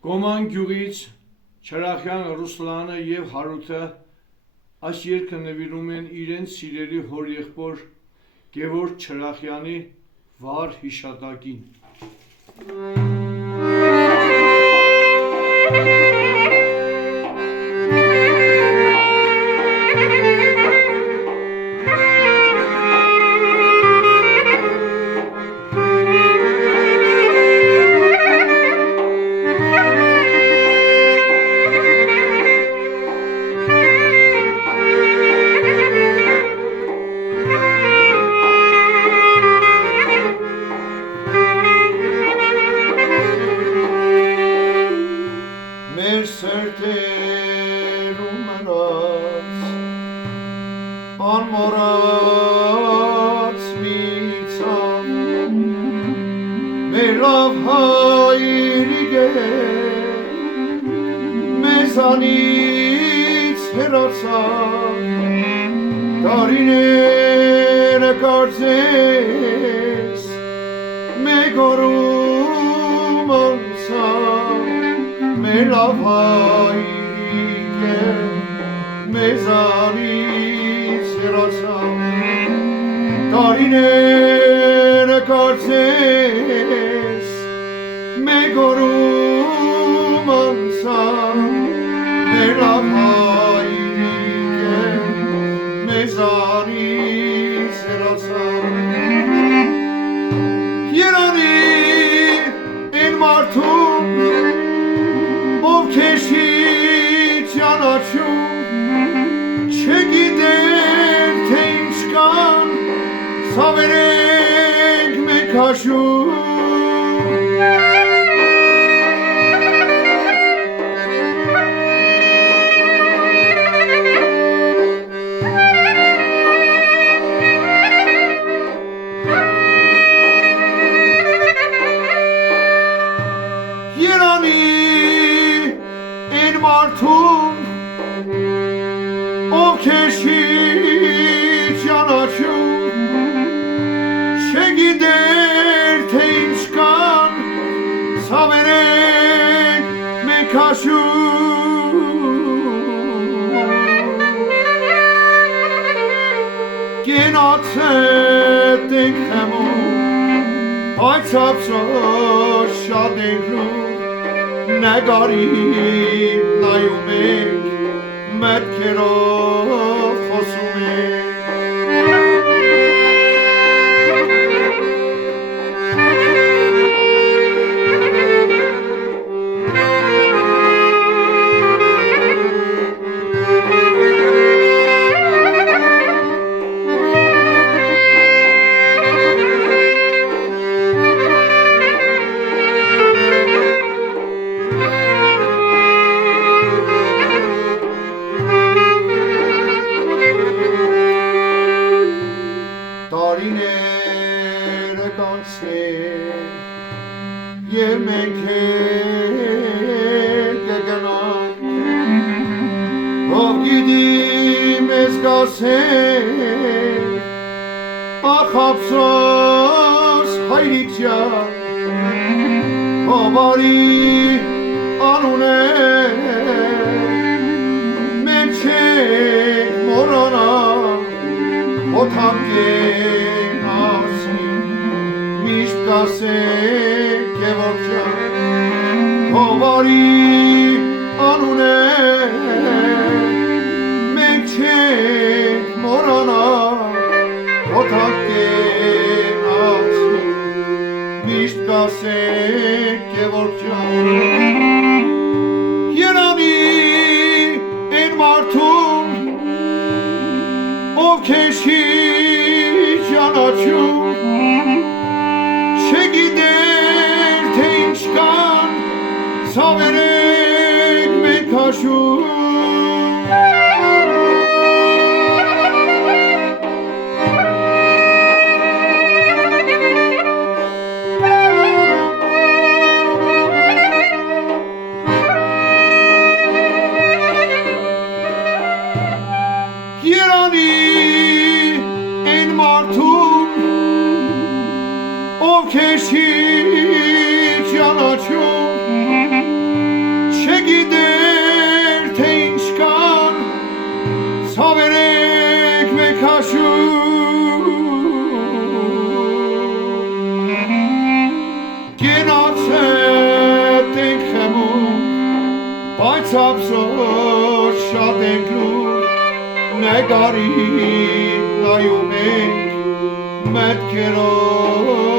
Կոման գյուղից Չարախյան Ռուսլանը և Հարութը այս երգը նվիրում են իրենց սիրելի հորեղբոր Գևորգ Չարախյանի վառ հիշատակին։ Մեր սրտերում մնաց անմոռաց մի ցավ, մեր լավ հայրիկ է, մեզանից հեռացավ, տարիները կարծես մեկ օրում անցավ, մեր լավ հայրիկ է, մեզանից հեռացավ, տարիները կարծես մեկ օրում անցավ, մեր լավ հայրիկ է, մեզանից հեռացավ։ Երանի այն մարդուն ով քեզ ճանաչում, չգիտեր թե ինչ կան ցավերենք մենք հաշում։ Երանի այն մարդուն ով քեզ ճանաչում, չգիտեր թե ինչ կան ցավերենք մենք հաշում։ Կենացել ենք խմում, բայց ափսոս շատ ենք լուր, նկարին նայում ենք, մտքերով խոսում ենք։ Տարիները կանցնեն և մենք կգնանք, ով գիտի մեզ կասեն, ախ ափսոս հայրիկ ջան, ով արի անուն է, մենք չենք մոռանա, օթամկեն ասին, միշտ կասեք Գևորգ ջան, ով արի անուն է, մենք չենք մոռանա, օթամկեն ասին, միշտ կասեք Գևորգ ջան։ Երանի այն մարդուն ով քեզ ճանաչում, չգիտեր թե ինչ կան ցավերենք մենք հաշում։ Երանի այն մարդուն ով քեզ ճանաչում, Բայց ափսոս շատ ենք լուր, նկարի նայում ենք մտքերով